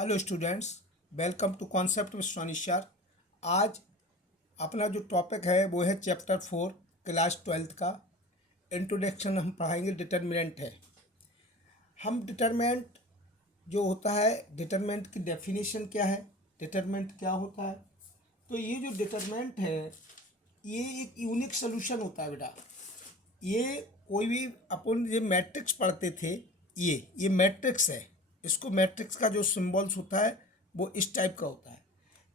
Hello students, welcome to concept with सोनिशार। आज अपना जो टॉपिक है वो है चैप्टर 4 क्लास 12th का इंट्रोडक्शन। हम पढ़ाएंगे डिटर्मिनेंट है। हम डिटर्मिनेंट जो होता है, डिटर्मिनेंट की डेफिनेशन क्या है, डिटर्मिनेंट क्या होता है। तो ये जो डिटर्मिनेंट है ये एक यूनिक सोल्यूशन होता है बेटा। ये कोई भी अपन ये मैट्रिक्स पढ़ते थे, ये मैट्रिक्स है। इसको मैट्रिक्स का जो सिंबल्स होता है वो इस टाइप का होता है।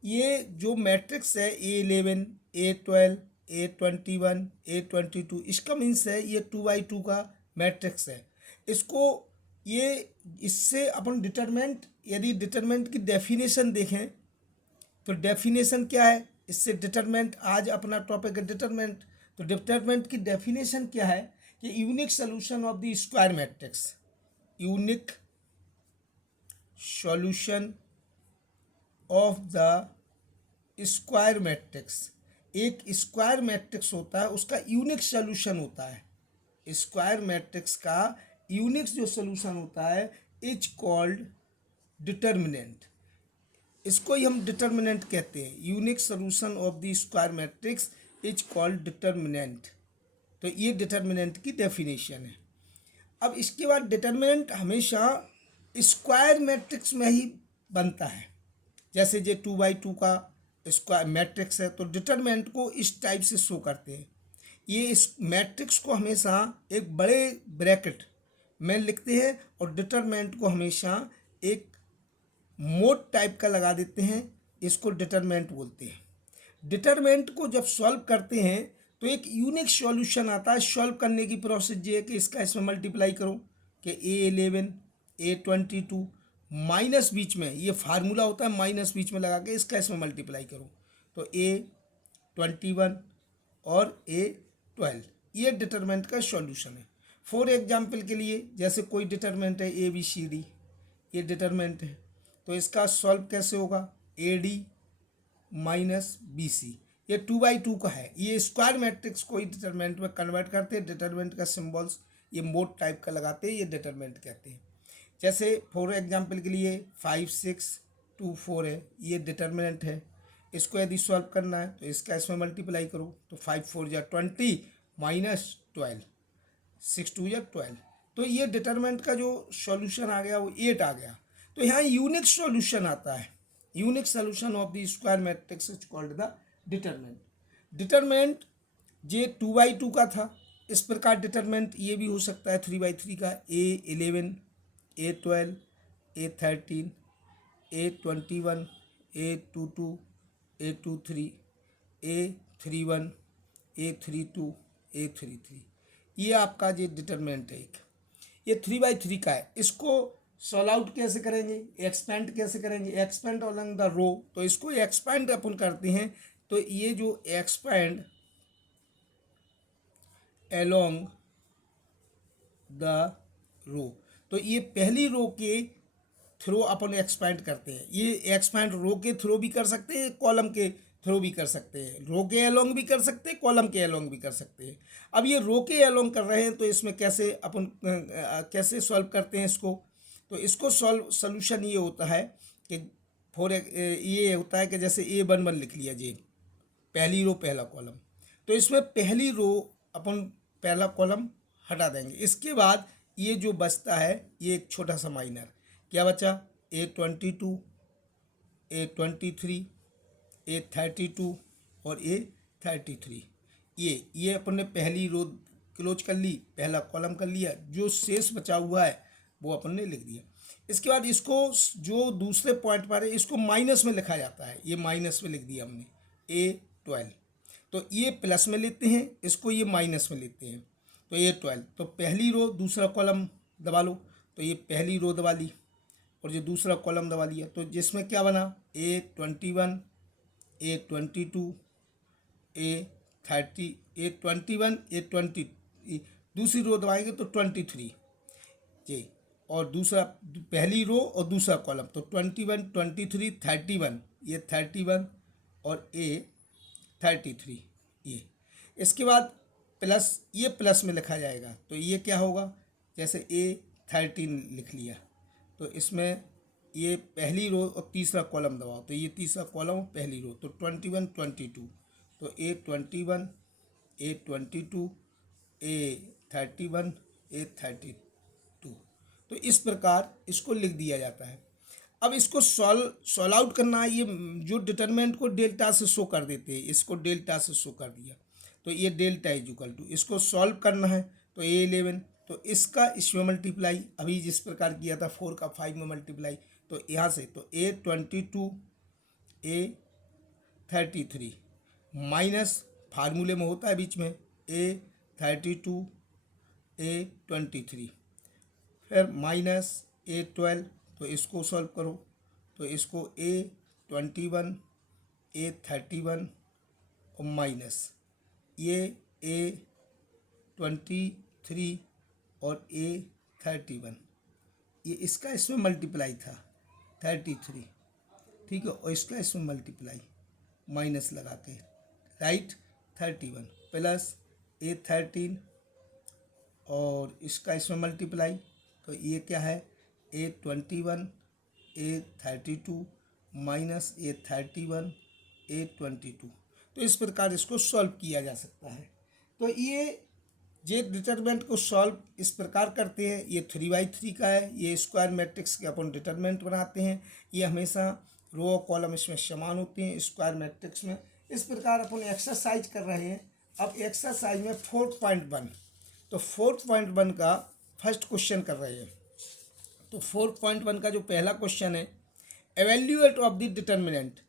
ये जो मैट्रिक्स है A11, A12, A21, A22, इसका मीन्स है ये 2x2 का मैट्रिक्स है। इसको ये इससे अपन डिटरमिनेंट, यदि डिटरमिनेंट की डेफिनेशन देखें तो डेफिनेशन क्या है इससे। डिटरमिनेंट आज अपना टॉपिक है डिटरमिनेंट। तो डिटरमिनेंट की डेफिनेशन क्या है कि unique solution of the square matrix, unique solution of the square matrix. एक स्क्वायर मैट्रिक्स होता है उसका यूनिक सॉल्यूशन होता है। स्क्वायर मैट्रिक्स का यूनिक जो सॉल्यूशन होता है इज कॉल्ड डिटर्मिनेंट। इसको ही हम डिटर्मिनेंट कहते हैं। Unique solution of the square matrix is called determinant. तो ये डिटर्मिनेंट की डेफिनेशन है। अब इसके बाद डिटर्मिनेंट हमेशा स्क्वायर मैट्रिक्स में ही बनता है। जैसे ये 2x2 का स्क्वायर मैट्रिक्स है तो डिटर्मिनेंट को इस टाइप से शो करते हैं। ये इस मैट्रिक्स को हमेशा एक बड़े ब्रैकेट में लिखते हैं और डिटर्मिनेंट को हमेशा एक मोड टाइप का लगा देते हैं। इसको डिटर्मिनेंट बोलते हैं। डिटर्मिनेंट को जब सॉल्व करते हैं तो एक यूनिक सॉल्यूशन आता है। सॉल्व करने की प्रोसेस ये है कि इसका इसमें मल्टीप्लाई करो कि A11, A22 माइनस बीच में, ये फार्मूला होता है, माइनस बीच में लगा के इसका इसमें मल्टीप्लाई करो तो A21 और A12, ये डिटर्मिनेंट का सॉल्यूशन है। फॉर एग्जाम्पल के लिए जैसे कोई डिटर्मिनेंट है ABCD, ये डिटर्मिनेंट है तो इसका सॉल्व कैसे होगा AD माइनस BC। ये 2x2 का है। ये स्क्वायर मैट्रिक्स को ही डिटर्मिनेंट में कन्वर्ट करते हैं। डिटर्मिनेंट का सिंबल्स ये मोड टाइप का लगाते हैं, ये डिटर्मिनेंट कहते हैं। जैसे फॉर एग्जांपल के लिए 5, 6, 2, 4 है, ये डिटर्मिनेंट है। इसको यदि सॉल्व करना है तो इसका इसमें मल्टीप्लाई करो तो 5 4 या 20 माइनस 12, 6 2 या 12। तो ये डिटर्मिनेंट का जो सॉल्यूशन आ गया वो 8 आ गया। तो यहाँ यूनिक सॉल्यूशन आता है। Unique solution of the square matrix is called the determinant. Determinant ये 2x2 का था। इस प्रकार डिटर्मिनेंट ये भी हो सकता है 3x3 का। A11, A12, A13, A21, A22, A23, A31, A32, A33, ये आपका जो डिटर्मिनेंट है एक, ये 3x3 का है। इसको सॉल्व आउट कैसे करेंगे, एक्सपेंड कैसे करेंगे, एक्सपेंड अलोंग द रो। तो इसको एक्सपेंड अपन करते हैं तो ये जो एक्सपेंड अलोंग द रो, तो ये पहली रो के थ्रू अपन एक्सपेंड करते हैं। ये एक्सपेंड रो के थ्रू भी कर सकते हैं, कॉलम के थ्रू भी कर सकते हैं। रो के अलोंग भी कर सकते हैं, कॉलम के अलोंग भी कर सकते हैं। अब ये रो के अलोंग कर रहे हैं तो इसमें कैसे अपन कैसे सॉल्व करते हैं इसको। तो इसको सॉल्व सोल्यूशन ये होता है कि ये होता है कि जैसे A11 लिख लिया जी, पहली रो पहला कॉलम। तो इसमें पहली रो अपन पहला कॉलम हटा देंगे। इसके बाद ये जो बचता है ये एक छोटा सा माइनर क्या बचा, A22, A23, A32 और A33। ये अपन ने पहली रो क्लोज कर ली, पहला कॉलम कर लिया। जो शेष बचा हुआ है वो अपन ने लिख दिया। इसके बाद इसको जो दूसरे पॉइंट पर है इसको माइनस में लिखा जाता है। ये माइनस में लिख दिया हमने A12। तो ये प्लस में लेते हैं, इसको ये माइनस में लेते हैं तो A12। तो पहली रो दूसरा कॉलम दबा लो तो ये पहली रो दबा ली और ये दूसरा कॉलम दबा लिया। तो जिसमें क्या बना A21, A22, A30, A21, A20। दूसरी रो दबाएंगे तो 23 जी, और दूसरा पहली रो और दूसरा कॉलम तो 21, 23, 31, ये 31 और A33 ये। इसके बाद प्लस, ये प्लस में लिखा जाएगा तो ये क्या होगा, जैसे A13 लिख लिया तो इसमें ये पहली रो और तीसरा कॉलम दबाओ, तो ये तीसरा कॉलम पहली रो, तो 21 22, तो A21 A22 A31 A32। तो इस प्रकार इसको लिख दिया जाता है। अब इसको सॉल्व आउट करना है। ये जो डिटरमिनेंट को डेल्टा से शो कर देते हैं, इसको डेल्टा से शो कर दिया, तो ये डेल्टा इज इक्वल टू, इसको सॉल्व करना है तो A11, तो इसका इसमें मल्टीप्लाई अभी जिस प्रकार किया था 4 का 5 में मल्टीप्लाई, तो यहाँ से तो A22 A33 माइनस फार्मूले में होता है बीच में A32 A23, फिर माइनस A12, तो इसको सॉल्व करो, तो इसको A21 A31 और माइनस ये A23 और A31, ये इसका इसमें मल्टीप्लाई था 33, ठीक है, और इसका इसमें मल्टीप्लाई माइनस लगा के, राइट, 31 प्लस A13 और इसका इसमें मल्टीप्लाई, तो ये क्या है A21 A32 minus A31 A22। तो इस प्रकार इसको सॉल्व किया जा सकता है। तो ये डिटरमिनेंट को सॉल्व इस प्रकार करते हैं। ये 3/3 का है, ये स्क्वायर मैट्रिक्स के अपन डिटरमिनेंट बनाते हैं। ये हमेशा रो और कॉलम इसमें समान होते हैं स्क्वायर मैट्रिक्स में। इस प्रकार अपन एक्सरसाइज कर रहे हैं। अब एक्सरसाइज में 4.1, तो 4.1 का फर्स्ट क्वेश्चन कर रहे हैं। तो 4.1 का जो पहला क्वेश्चन है, एवेल्यूएट ऑफ द डिटरमिनेंट,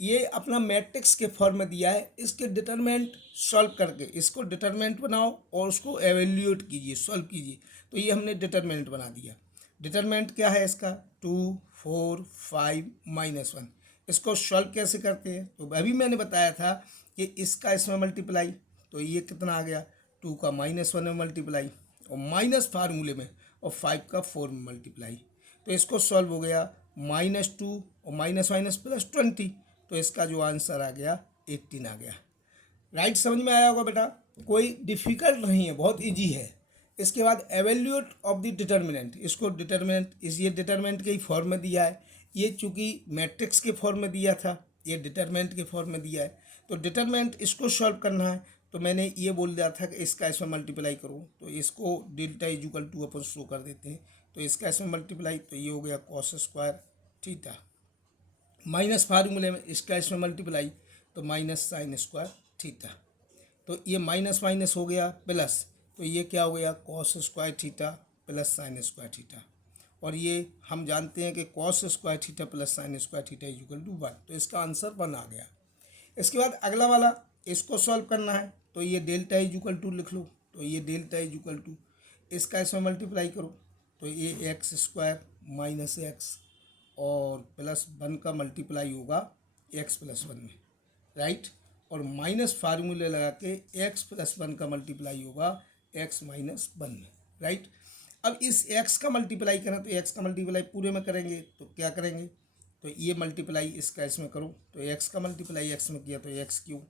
ये अपना मैट्रिक्स के फॉर्म में दिया है, इसके डिटरमिनेंट सॉल्व करके इसको डिटरमिनेंट बनाओ और उसको एवेल्यूएट कीजिए, सॉल्व कीजिए। तो ये हमने डिटरमिनेंट बना दिया। डिटरमिनेंट क्या है इसका 2 4 5 -1। इसको सॉल्व कैसे करते हैं, तो अभी मैंने बताया था कि इसका इसमें मल्टीप्लाई, तो ये कितना आ गया 2 का -1 में मल्टीप्लाई और माइनस फार्मूले में, और 5 का 4 में मल्टीप्लाई, तो इसको सॉल्व हो गया -2 और माइनस प्लस 20, तो इसका जो आंसर आ गया 18 आ गया। राइट, समझ में आया होगा बेटा, कोई डिफिकल्ट नहीं है, बहुत इजी है। इसके बाद एवेल्यूएट ऑफ द डिटरमिनेंट, इसको डिटरमिनेंट ये डिटरमिनेंट के ही फॉर्म में दिया है। ये चूँकि मैट्रिक्स के फॉर्म में दिया था, ये डिटरमिनेंट के फॉर्म में दिया है, तो डिटरमिनेंट इसको सॉल्व करना है। तो मैंने ये बोल दिया था कि इसका इसमें मल्टीप्लाई करो, तो इसको डेल्टा इज इक्वल टू अपन शो कर देते हैं। तो इसका इसमें मल्टीप्लाई, तो ये हो गया कॉस स्क्वायर थीटा, माइनस फार्मूले में इसका इसमें मल्टीप्लाई, तो माइनस साइन स्क्वायर थीटा, तो ये माइनस माइनस हो गया प्लस, तो ये क्या हो गया cos square theta plus sine square theta, और ये हम जानते हैं कि cos square theta plus sine square theta is equal to 1, तो इसका आंसर 1 आ गया। इसके बाद अगला वाला इसको सॉल्व करना है, तो ये डेल्टा इज इक्वल टू लिख लो, तो ये डेल्टा इज इक्वल टू इसका इसमें मल्टीप्लाई करो, तो ये एक्स स्क्वायर माइनस एक्स और प्लस 1 का मल्टीप्लाई होगा एक्स प्लस 1 में, राइट, और माइनस फार्मूले लगा के एक्स प्लस 1 का मल्टीप्लाई होगा एक्स माइनस 1 में, राइट। अब इस एक्स का मल्टीप्लाई करना, तो एक्स का मल्टीप्लाई पूरे में करेंगे, तो क्या करेंगे, तो ये मल्टीप्लाई इसका इसमें करो, तो एक्स का मल्टीप्लाई एक्स में किया तो एक्स क्यू,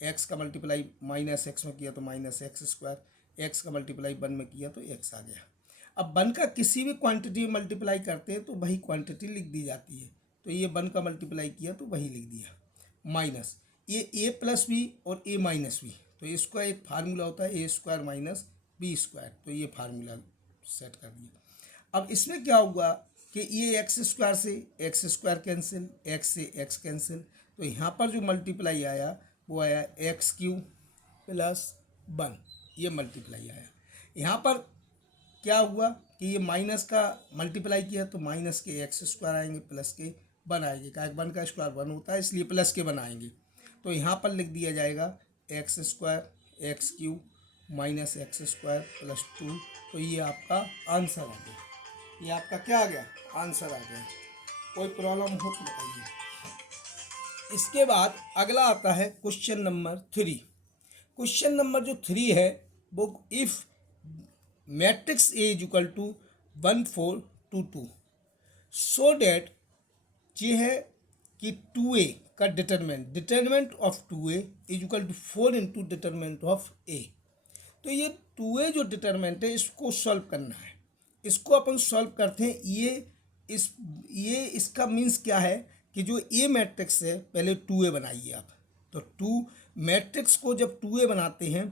एक्स का मल्टीप्लाई माइनस एक्स में किया तो माइनस एक्स स्क्वायर, एक्स का मल्टीप्लाई 1 में किया तो एक्स आ गया। अब 1 का किसी भी क्वांटिटी में मल्टीप्लाई करते हैं तो वही क्वांटिटी लिख दी जाती है, तो ये 1 का मल्टीप्लाई किया तो वही लिख दिया, माइनस ये a प्लस बी और a माइनस बी, तो इसका एक फार्मूला होता है a square minus B square, तो ये फार्मूला सेट कर दिया। अब इसमें क्या होगा कि ये एक्स स्क्वायर से एक्स स्क्वायर कैंसिल, एक्स से एक्स कैंसिल, तो यहाँ पर जो मल्टीप्लाई आया वो आया एक्स क्यू प्लस 1, ये मल्टीप्लाई आया। यहाँ पर क्या हुआ कि ये माइनस का मल्टीप्लाई किया तो माइनस के एक्स स्क्वायर आएंगे प्लस के 1 आएंगे, क्या 1 का स्क्वायर 1 होता है इसलिए प्लस के 1 आएंगे, तो यहाँ पर लिख दिया जाएगा x square x Q minus x square plus 2, तो ये आपका आंसर आ गया। ये आपका क्या आ गया, आंसर आ गया। कोई प्रॉब्लम हो तो बताइए। इसके बाद अगला आता है क्वेश्चन नंबर 3। क्वेश्चन नंबर जो 3 है वो if matrix A is equal to 1 4 2 2, so that ये है कि 2a का determinant of 2a is equal to 4 into determinant of a। तो ये 2a जो डिटरमिनेंट है इसको सॉल्व करना है। इसको अपन सॉल्व करते हैं, ये इस ये इसका मीन्स क्या है कि जो ए मैट्रिक्स है पहले 2A बनाइए आप। तो 2 मैट्रिक्स को जब 2A बनाते हैं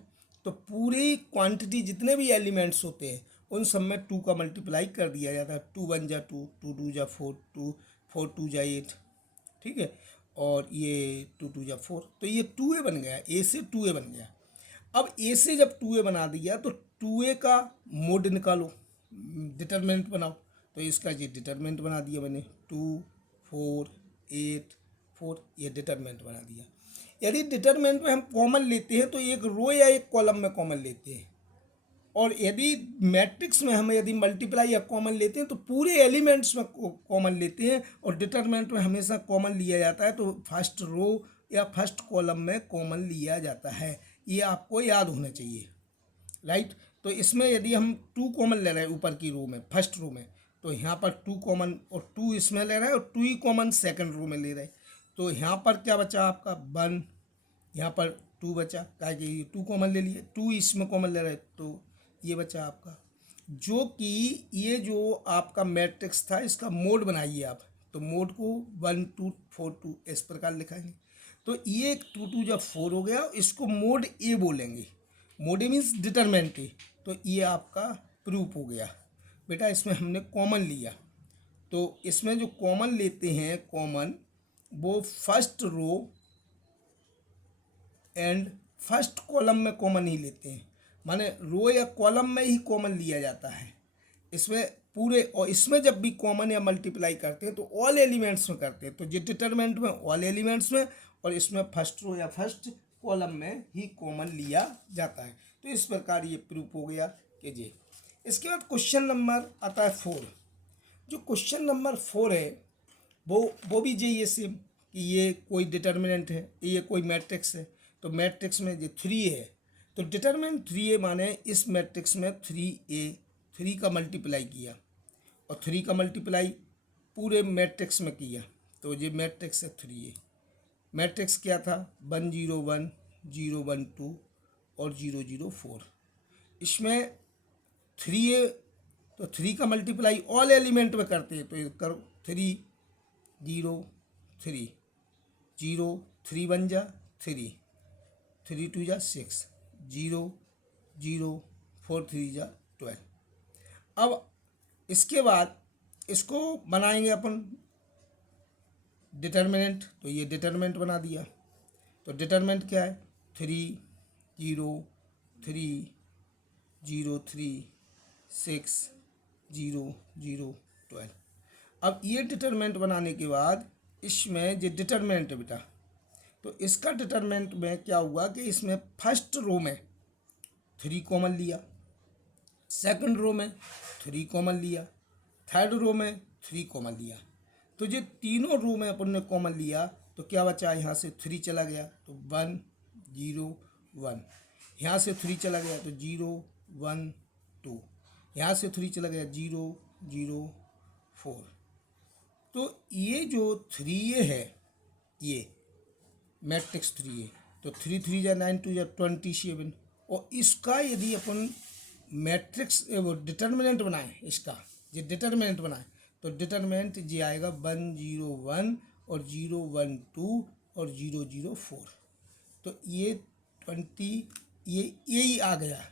तो पूरी क्वांटिटी जितने भी एलिमेंट्स होते हैं उन सब में 2 का मल्टीप्लाई कर दिया जाता है। 2 1 जा 2, 2 2 जा 4, 2 4 2 जा 8, ठीक है। और ये 2 2 जा 4, तो ये 2A बन गया, ए से 2A बन गया। अब ए से जब 2A बना दिया तो 2A का मोड निकालो, डिटरमिनेंट बनाओ। तो इसका ये डिटरमिनेंट बना दिया मैंने, 2 4 8 4, ये डिटरमिनेंट बना दिया। यदि डिटरमिनेंट में हम कॉमन लेते हैं तो एक रो या एक कॉलम में कॉमन लेते हैं, और यदि मैट्रिक्स में हम यदि मल्टीप्लाई या कॉमन लेते हैं तो पूरे एलिमेंट्स में कॉमन लेते हैं, और डिटरमिनेंट में हमेशा कॉमन लिया जाता है तो फर्स्ट रो या फर्स्ट कॉलम में कॉमन लिया जाता है। ये आपको याद होना चाहिए, राइट। तो इसमें यदि हम 2 कॉमन ले रहे हैं ऊपर की रो में, फर्स्ट रो में, तो यहाँ पर 2 कॉमन और 2 इसमें ले रहे हैं और 2 ही कॉमन सेकंड रो में ले रहे हैं। तो यहाँ पर क्या बचा आपका 1, यहाँ पर 2 बचा, क्या कि 2 कॉमन ले लिए, 2 इसमें कॉमन ले रहे हैं तो ये बचा आपका। जो कि ये जो आपका मैट्रिक्स था इसका मोड बनाइए आप। तो मोड को 1 2 4 2 इस प्रकार लिखाएंगे। तो ये 2 2 जब 4 हो गया, इसको मोड ए बोलेंगे। Mode A means determinant A. तो ये आपका प्रूफ हो गया बेटा। इसमें हमने कॉमन लिया, तो इसमें जो कॉमन लेते हैं कॉमन, वो first row and first column में कॉमन ही लेते हैं, माने रो या कॉलम में ही कॉमन लिया जाता है इसमें पूरे। और इसमें जब भी कॉमन या मल्टीप्लाई करते हैं तो ऑल एलिमेंट्स में करते हैं, तो ये डिटरमिनेंट में ऑल एलिमेंट्स में, और इसमें फर्स्ट रो या फर्स्ट कॉलम में ही कॉमन लिया जाता है। तो इस प्रकार ये प्रूफ हो गया कि जी। इसके बाद क्वेश्चन नंबर आता है 4। जो क्वेश्चन नंबर 4 है वो भी ये सेम कि ये कोई डिटरमिनेंट है, ये कोई मैट्रिक्स है। तो मैट्रिक्स में ये 3 है, तो डिटरमिनेंट 3A माने इस मैट्रिक्स में 3A 3 का मल्टीप्लाई किया, और 3 का मल्टीप्लाई पूरे मैट्रिक्स में किया, तो ये मैट्रिक्स है 3A। मैट्रिक्स क्या था 1 0 1 0 1 2 और 0 0 4। इसमें 3A, तो 3 का मल्टीप्लाई ऑल एलिमेंट में करते हैं, तो ये करो 3 0 3 0 3 1 जा 3 3 2 जा 6 0 0 4 3 जा 12। अब इसके बाद इसको बनाएंगे अपन डिटरमिनेंट। तो ये डिटरमिनेंट बना दिया। तो डिटरमिनेंट क्या है 3 0 3 0 3 6 0 0 12। अब ये डिटरमिनेंट बनाने के बाद इसमें ये डिटरमिनेंट है बेटा, तो इसका डिटरमिनेंट में क्या हुआ कि इसमें फर्स्ट रो में 3 कॉमन लिया, सेकंड रो में 3 कॉमन लिया, थर्ड रो में 3 कॉमन लिया। तो ये तीनों रो में अपन ने कॉमन लिया, तो क्या बचा, यहाँ से 3 चला गया तो 1 0 1, यहाँ से 3 चला गया तो 0 1 2, यहाँ से 3 चला गया 0 0 4। तो ये जो 3A है ये मैट्रिक्स 3A, तो 3 3 जा 9 2 जा 27। और इसका यदि अपन मैट्रिक्स वो डिटरमिनेंट बनाए, इसका ये डिटरमिनेंट बनाए, तो डिटरमिनेंट ये आएगा 1 0 1 और 0 1 2 और 0 0 4। तो ये 20 ये आ गया,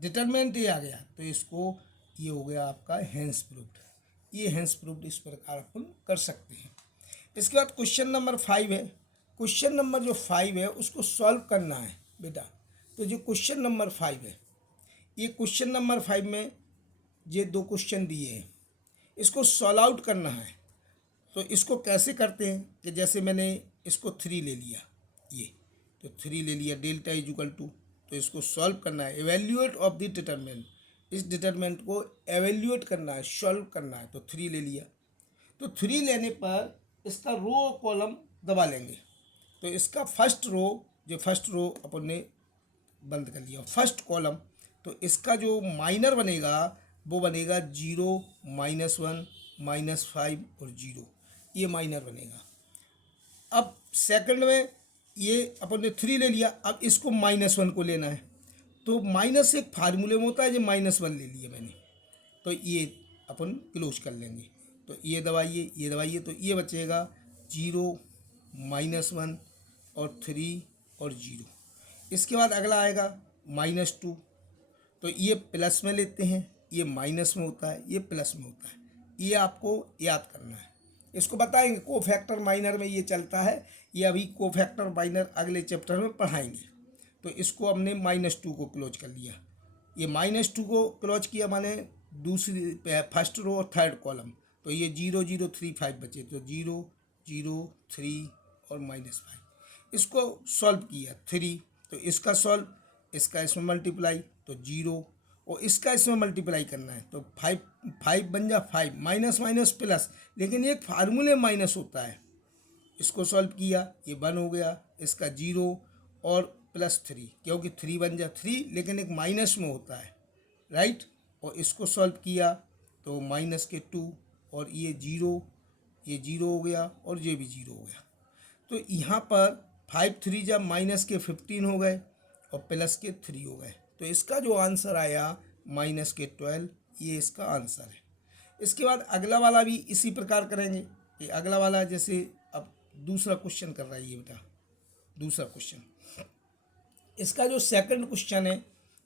डिटरमिनेंट ये आ गया, तो इसको ये हो गया आपका हैंस प्रूफ्ड। ये हैंस प्रूफ्ड इस प्रकार अपन कर सकते हैं। इसके बाद क्वेश्चन नंबर 5 है। क्वेश्चन नंबर जो 5 है उसको सॉल्व करना है बेटा। तो जो क्वेश्चन नंबर 5 है, ये क्वेश्चन नंबर 5 में ये 2 क्वेश्चन दिए हैं, इसको सॉल्व आउट करना है। तो इसको कैसे करते हैं कि जैसे मैंने इसको 3 ले लिया, ये तो 3 ले लिया, डेल्टा इज इक्वल टू, तो इसको सॉल्व करना है, एवेल्यूएट ऑफ द डिटरमिनेंट, इस डिटरमिनेंट को एवेल्यूएट करना है, सॉल्व करना है। तो 3 ले लिया, तो 3 लेने पर इसका रो कॉलम दबा लेंगे, तो इसका फर्स्ट रो अपन ने बंद कर लिया, फर्स्ट कॉलम, तो इसका जो माइनर बनेगा वो बनेगा 0 -1 -5 और 0, ये माइनर बनेगा। अब सेकंड में ये अपन ने 3 ले लिया, अब इसको -1 को लेना है, तो माइनस एक फार्मूले में होता है, ये -1 ले लिया मैंने, तो ये अपन क्लोज कर लेंगे। तो ये दबाइए तो ये बचेगा 0 -1 और 3 और 0। इसके बाद अगला आएगा -2, तो ये प्लस में लेते हैं, ये माइनस में होता है, ये प्लस में होता है। ये आपको याद करना है, इसको बताएंगे कोफैक्टर माइनर में ये चलता है। ये अभी कोफैक्टर माइनर अगले चैप्टर में पढ़ाएंगे। तो इसको हमने -2 को क्लोज कर लिया। ये -2 को क्लोज किया माने दूसरी फर्स्ट रो और थर्ड कॉलम, तो ये 0 0 3 5 बचे, तो 0 0 3 और -5। इसको सॉल्व किया 3, तो इसका सॉल्व, इसका इसमें मल्टीप्लाई तो 0, और इसका इसमें मल्टीप्लाई करना है तो 5 बन जा 5, माइनस माइनस प्लस, लेकिन एक फार्मूले माइनस होता है। इसको सॉल्व किया, ये 1 हो गया, इसका 0 और +3, क्योंकि 3 बन जा 3, लेकिन एक माइनस में होता है, राइट। और इसको सॉल्व किया तो -2 और ये 0 हो गया और ये भी 0 हो गया। तो यहाँ पर 5 3 जब -15 हो गए और +3 हो गए, तो इसका जो आंसर आया -12, ये इसका आंसर है। इसके बाद अगला वाला भी इसी प्रकार करेंगे कि अगला वाला जैसे अब दूसरा क्वेश्चन कर रहा है ये बेटा, दूसरा क्वेश्चन, इसका जो सेकंड क्वेश्चन है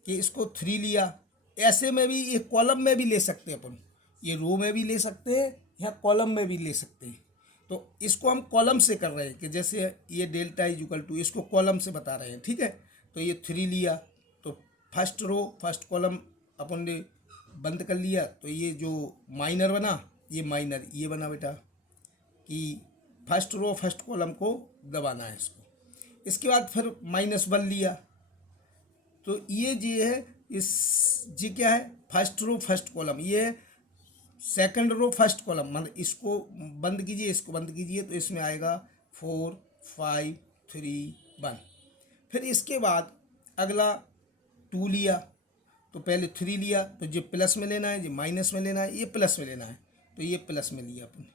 कि इसको 3 लिया, ऐसे में भी ये कॉलम में भी ले सकते हैं अपन, ये रो में भी ले सकते हैं या कॉलम में भी ले सकते हैं। तो इसको हम कॉलम से कर रहे हैं कि जैसे ये डेल्टा = इसको कॉलम से बता रहे हैं, ठीक है। तो ये 3 लिया, तो फर्स्ट रो फर्स्ट कॉलम अपन ने बंद कर लिया, तो ये जो माइनर बना, ये माइनर ये बना बेटा कि फर्स्ट रो फर्स्ट कॉलम को दबाना है इसको। इसके बाद फिर -1 लिया, तो ये जो है इस जी क्या है, फर्स्ट रो फर्स्ट कॉलम, ये सेकंड रो फर्स्ट कॉलम, मतलब इसको बंद कीजिए, इसको बंद कीजिए, तो इसमें आएगा 4 5 3 1। फिर इसके बाद अगला 2 लिया, तो पहले 3 लिया, तो जो प्लस में लेना है, जो माइनस में लेना है, ये प्लस में लेना है, तो ये प्लस में लिया अपन।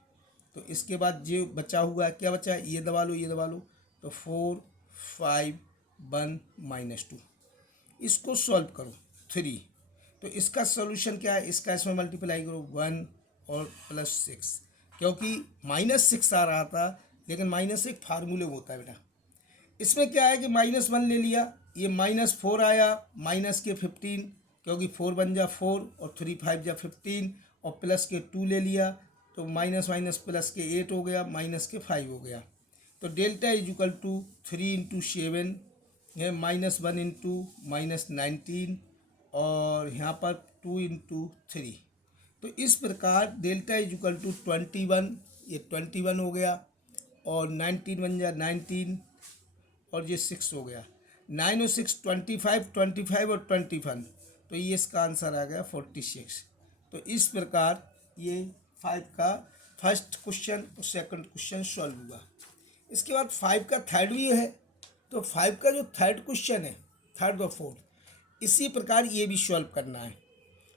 तो इसके बाद जो बचा हुआ क्या बचा है, ये दबा लो, ये दबा लो, तो 4 5 1 -2। इसको सॉल्व करो 3, तो इसका सॉल्यूशन क्या है, इसका इसमें मल्टीप्लाई करो 1 और +6, क्योंकि -6 आ रहा था, लेकिन माइनस एक फार्मूले में होता है बेटा। इसमें क्या है कि -1 ले लिया, ये -4 आया, -15, क्योंकि 4 बन जा 4 और 3 5 जा 15, और प्लस के 2 ले लिया, तो माइनस माइनस प्लस के 8 हो गया, माइनस के 5 हो गया। तो डेल्टा = 3 × 7 है, -1 × -19, और यहाँ पर 2 × 3। तो इस प्रकार डेल्टा = 21, ये 21 हो गया, और 19 बन जा 19, और ये 6 हो गया, 9 और 6 25, 25 और 21, तो ये इसका आंसर आ गया 46। तो इस प्रकार ये 5 का फर्स्ट क्वेश्चन और सेकंड क्वेश्चन सॉल्व हुआ। इसके बाद 5 का थर्ड भी है, तो 5 का जो थर्ड क्वेश्चन है, थर्ड और फोर्थ, इसी प्रकार ये भी सॉल्व करना है।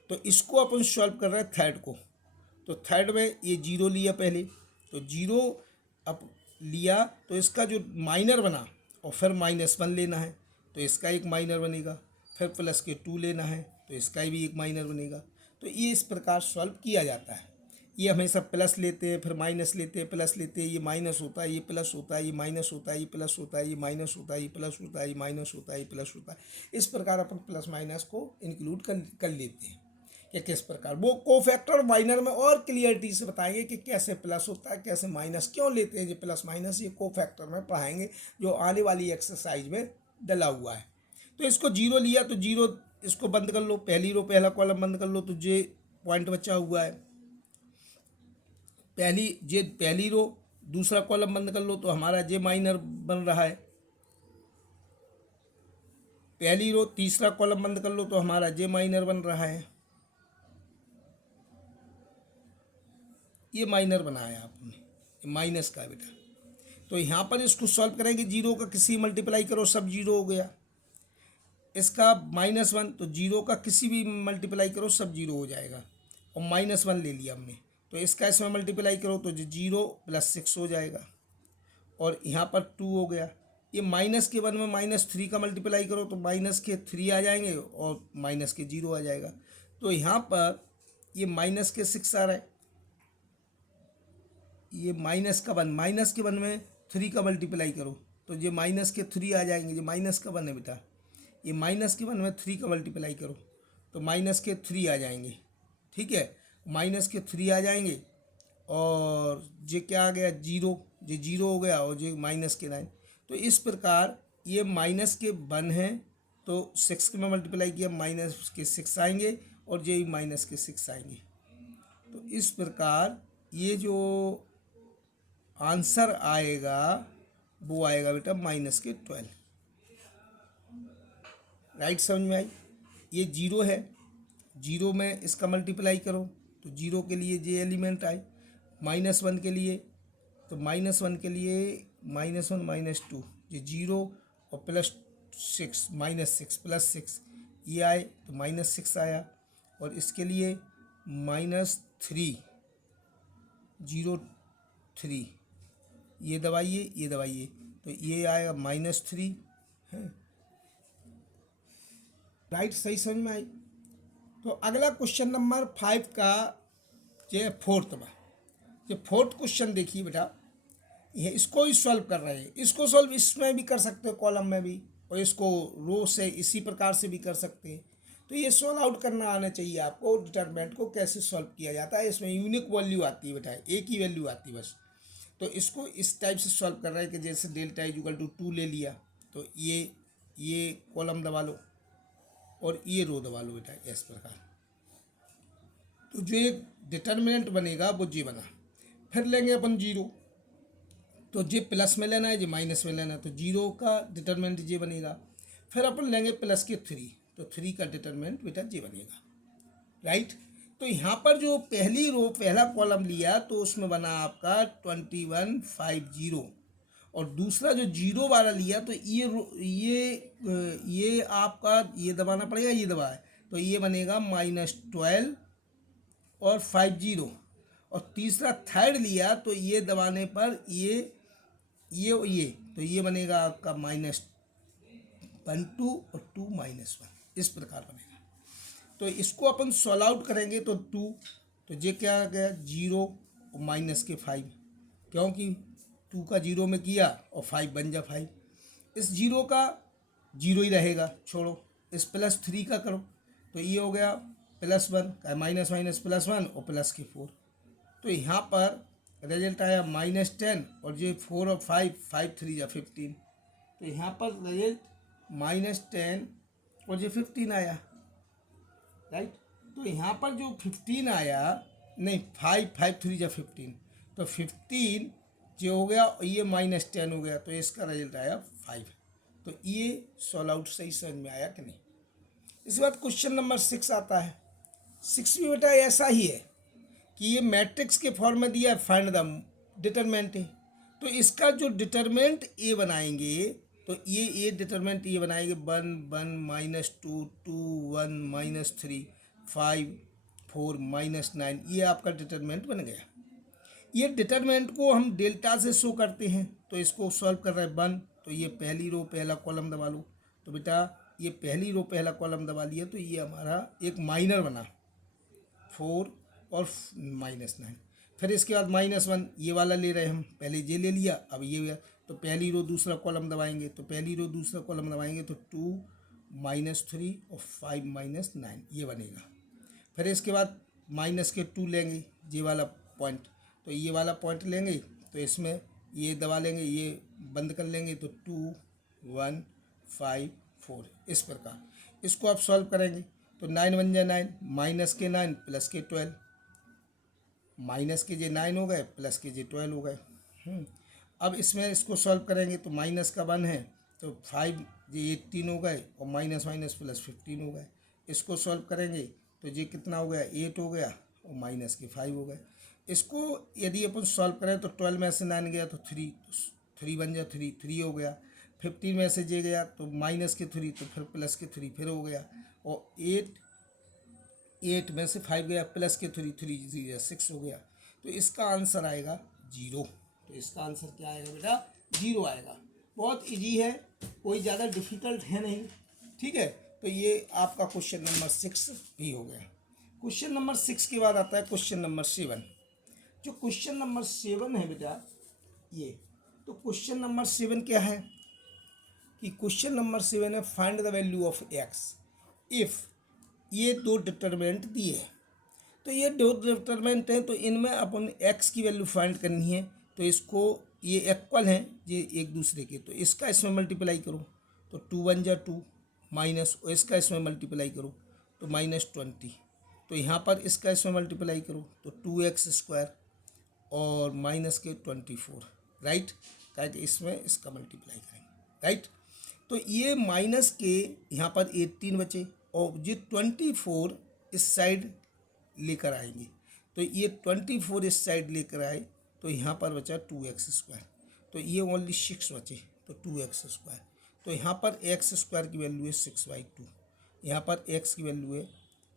तो इसको अपन सॉल्व कर रहे हैं थर्ड को। तो थर्ड में ये 0 लिया पहले, तो 0 अब लिया, तो इसका जो माइनर बना, और फिर -1 लेना है, तो इसका एक माइनर बनेगा, फिर प्लस के 2 लेना है, तो इसका भी एक माइनर बनेगा। तो ये इस प्रकार सॉल्व किया जाता है। ये हमेशा प्लस लेते हैं, फिर माइनस लेते हैं, प्लस लेते हैं, ये माइनस होता है, ये प्लस होता है, ये माइनस होता है, ये प्लस होता है, ये माइनस होता है, ये प्लस होता है, ये माइनस होता है, ये प्लस होता है। इस प्रकार अपन प्लस माइनस को इंक्लूड कर लेते हैं कि किस प्रकार। वो कोफैक्टर माइनर में और क्लियरिटी से बताएंगे कि कैसे प्लस होता है, कैसे माइनस क्यों लेते हैं, ये प्लस माइनस, ये कोफैक्टर में पढ़ाएंगे, जो आने वाली एक्सरसाइज में डला हुआ है। तो इसको 0 लिया, तो 0 इसको बंद कर लो, पहली रो पहला कॉलम बंद कर लो, तो जे पॉइंट बचा हुआ है, पहली रो दूसरा कॉलम बंद कर लो, तो हमारा जे माइनर बन रहा है। पहली रो तीसरा कॉलम बंद कर लो, तो हमारा जे माइनर बन रहा है। ये माइनर बनाया आपने, ये माइनस का बेटा। तो यहाँ पर इसको सॉल्व करेंगे, 0 का किसी मल्टीप्लाई करो, सब 0 हो गया। इसका -1, तो 0 का किसी भी मल्टीप्लाई करो, सब 0 हो जाएगा, और -1 ले लिया हमने, तो इसका इसमें मल्टीप्लाई करो, तो 0 + 6 हो जाएगा, और यहाँ पर 2 हो गया। ये -1 में -3 का मल्टीप्लाई करो, तो -3 आ जाएंगे, और -0 आ जाएगा। तो यहाँ पर ये -6 आ रहा है, ये माइनस का 1, माइनस के 1 में 3 का मल्टीप्लाई करो तो ये माइनस के 3 आ जाएंगे। ये माइनस का 1 है बेटा, ये माइनस के 1 में 3 का मल्टीप्लाई करो तो माइनस के 3 आ जाएंगे। ठीक है, माइनस के 3 आ जाएंगे और ये क्या आ गया 0, ये 0 हो गया और ये माइनस के 9। तो इस प्रकार ये माइनस के 1 है तो 6 में मल्टीप्लाई किया माइनस के 6 आएंगे और ये माइनस के 6 आएंगे। तो इस प्रकार ये जो आंसर आएगा वो आएगा बेटा माइनस के 12। राइट, समझ में आई? ये 0 है, 0 में इसका मल्टीप्लाई करो तो 0 के लिए ये एलिमेंट आए। -1 के लिए तो -1 के लिए -1 -2 ये 0 और +6 -6 +6 ये आए तो -6 आया। और इसके लिए -3 0 3 ये दबाइए तो ये आएगा -3 है। राइट, सही समझ में आई? तो अगला क्वेश्चन नंबर 5 का ये फोर्थ में, ये फोर्थ क्वेश्चन देखिए बेटा, ये इसको ही सॉल्व कर रहे हैं। इसको सॉल्व इसमें भी कर सकते हो कॉलम में भी, और इसको रो से इसी प्रकार से भी कर सकते हैं। तो ये सॉल्व आउट करना आना चाहिए आपको, डिटरमिनेंट को कैसे सॉल्व किया जाता है। इसमें यूनिक वैल्यू आती है बेटा, एक ही वैल्यू आती है बस। तो इसको इस टाइप से सॉल्व कर रहे हैं कि जैसे डेल्टा इक्वल टू 2 ले लिया तो ये कॉलम दबा लो और ये रो दबा लो बेटा, इस प्रकार। तो जो एक डिटरमिनेंट बनेगा वो जी बना। फिर लेंगे अपन 0, तो जे प्लस में लेना है, जे माइनस में लेना है, तो 0 का डिटरमिनेंट जे बनेगा। फिर अपन लेंगे प्लस के 3, तो 3 का डिटरमिनेंट बेटा जे बनेगा। राइट, तो यहाँ पर जो पहली रो पहला कॉलम लिया तो उसमें बना आपका 2150, और दूसरा जो 0 वाला लिया तो ये आपका ये दबाना पड़ेगा, ये दबाए तो ये बनेगा -12 और 50। और तीसरा थर्ड लिया तो ये दबाने पर ये तो ये बनेगा आपका -12 और 2 -1, इस प्रकार बनेगा। तो इसको अपन सॉल्व आउट करेंगे तो 2, तो ये क्या आ गया 0 और माइनस के 5, क्योंकि 2 का 0 में किया और 5 बन जा 5। इस 0 का 0 ही रहेगा, छोड़ो। इस +3 का करो तो ये हो गया +1, माइनस +1 और प्लस के 4। तो यहाँ पर रिजल्ट आया -10 और ये 4 और 5 5 3 या 15। तो यहाँ पर रिजल्ट -10 और ये 15 आया। राइट, तो यहाँ पर जो 15 आया, नहीं 5 5 3 या 15, तो 15 जो हो गया ये -10 हो गया, तो इसका रिजल्ट आया 5। तो ये सॉल्व आउट सही समझ में आया कि नहीं? इसके बाद क्वेश्चन नंबर 6 आता है। 6 भी बेटा ऐसा ही है कि ये मैट्रिक्स के फॉर्म में दिया है, फाइंड द डिटरमिनेंट है। तो इसका जो डिटरमिनेंट ए बनाएंगे तो ये डिटरमिनेंट ये बनाएंगे 1 1 -2 2 1 -3 5 4 -9, ये आपका डिटरमिनेंट बन गया। ये डिटरमिनेंट को हम डेल्टा से शो करते हैं। तो इसको सॉल्व कर रहे हैं 1, तो ये पहली रो पहला कॉलम दबा लो। तो बेटा ये पहली रो पहला कॉलम दबा लिया तो ये हमारा एक माइनर बना 4 और -9। फिर इसके बाद -1 ये वाला ले रहे हैं हम, पहले ये ले लिया, अब ये, तो पहली रो दूसरा कॉलम दबाएंगे, तो पहली रो दूसरा कॉलम दबाएंगे तो 2 -3 और 5 -9 ये बनेगा। फिर इसके बाद माइनस के 2 लेंगे, ये वाला पॉइंट, तो ये वाला पॉइंट लेंगे तो इसमें ये दबा लेंगे, ये बंद कर लेंगे, तो 2 1 5 4 इस प्रकार। इसको आप सॉल्व करेंगे तो 9 बन जाए 9, माइनस के 9 प्लस के 12, माइनस के जे 9 हो गए प्लस के जे 12 हो गए। अब इसमें इसको सॉल्व करेंगे तो माइनस का 1 है तो 5 ये 18 हो गए और माइनस प्लस 15 हो गए। इसको सॉल्व करेंगे तो ये कितना हो गया 8 हो गया और माइनस के 5 हो गए। इसको यदि अपन सॉल्व करें तो 12 में से 9 गया तो 3 बन जाए, 3 हो गया। 15 में से जे गया तो माइनस के 3 तो फिर प्लस के 3 फिर हो गया, और 8 में से 5 गया प्लस के 3 6 हो गया। तो इसका आंसर आएगा 0। तो इसका आंसर क्या आएगा बेटा 0 आएगा। बहुत इजी है, कोई ज़्यादा डिफिकल्ट है नहीं। ठीक है, तो ये आपका क्वेश्चन नंबर 6 भी हो गया। क्वेश्चन नंबर 6 के बाद आता है क्वेश्चन नंबर 7। जो क्वेश्चन नंबर 7 है बेटा ये, तो क्वेश्चन नंबर 7 क्या है कि क्वेश्चन नंबर 7 है find the value of x if, ये दो डिटरमिनेंट दिए हैं। तो ये दो डिटरमिनेंट हैं, तो इनमें अपन एक्स की वैल्यू फाइंड करनी है। तो इसको, ये इक्वल हैं ये एक दूसरे के, तो इसका इसमें मल्टीप्लाई करो तो 2 1 जा 2, माइनस इसका इसमें मल्टीप्लाई करो तो -20, तो यहाँ पर इसका इसमें मल्टीप्लाई करो तो 2x² और माइनस के 24, राइट, ताकि इसमें इसका मल्टीप्लाई करेंगे, राइट। तो ये माइनस के यहाँ पर 18 बचे और ये 24 इस साइड लेकर आएंगे, तो ये 24 इस साइड लेकर आए तो यहाँ पर बचा 2x², तो ये ओनली 6 बचे तो 2x², तो यहाँ पर x² की वैल्यू है 6/2, यहाँ पर x की वैल्यू है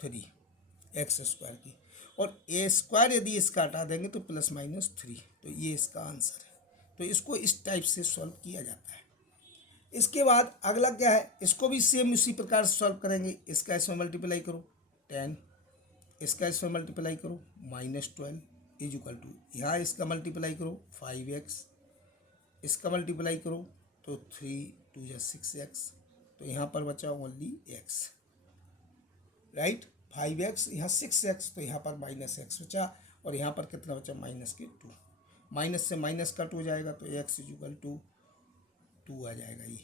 3x² की, और a² यदि इसका हटा देंगे तो +-3, तो ये इसका आंसर है। तो इसको इस टाइप से सॉल्व किया जाता है। इसके बाद अगला क्या है, इसको भी सेम उसी प्रकार से सॉल्व करेंगे। इसका इसमें मल्टीप्लाई करो 10, इसका इसमें मल्टीप्लाई करो -12 = यहाँ इसका मल्टीप्लाई करो 5x, इसका मल्टीप्लाई करो तो 3 2 जा 6x, तो यहाँ पर बचा ओनली x, राइट, 5x यहाँ 6x, तो यहाँ पर -x बचा, और यहाँ पर कितना बचा -2, माइनस से माइनस कट हो जाएगा तो x = 2 आ जाएगा ये,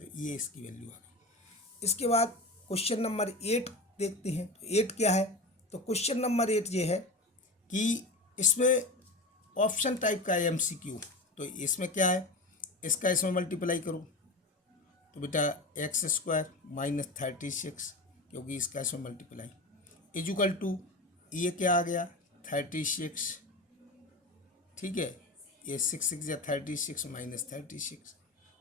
तो ये इसकी वैल्यू आ गई। इसके बाद क्वेश्चन नंबर 8 देखते हैं। तो 8 क्या है, तो क्वेश्चन नंबर 8 ये है कि इसमें ऑप्शन टाइप का है MCQ, तो इसमें क्या है, इसका इसमें मल्टीप्लाई करो तो बेटा x² -36, क्योंकि इसका इसमें मल्टीप्लाई = ये क्या आ गया 36, ठीक है, ये 6 6 या 36 -36,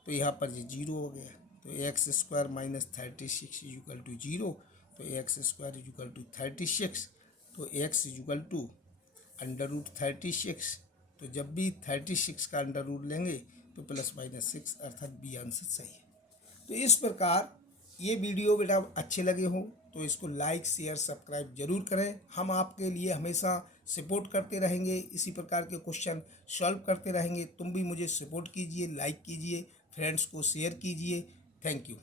तो यहाँ पर ये 0 हो गया, तो x² -36 = 0, तो x² = 36, तो x = √36, तो जब भी 36 का √ लेंगे तो +-6, अर्थात बी आंसर सही है। तो इस प्रकार ये वीडियो बेटा अच्छे लगे हो तो इसको लाइक शेयर सब्सक्राइब जरूर करें। हम आपके लिए हमेशा सपोर्ट करते रहेंगे, इसी प्रकार के क्वेश्चन सॉल्व करते रहेंगे। तुम भी मुझे सपोर्ट कीजिए, लाइक कीजिए, फ्रेंड्स को शेयर कीजिए। Thank you.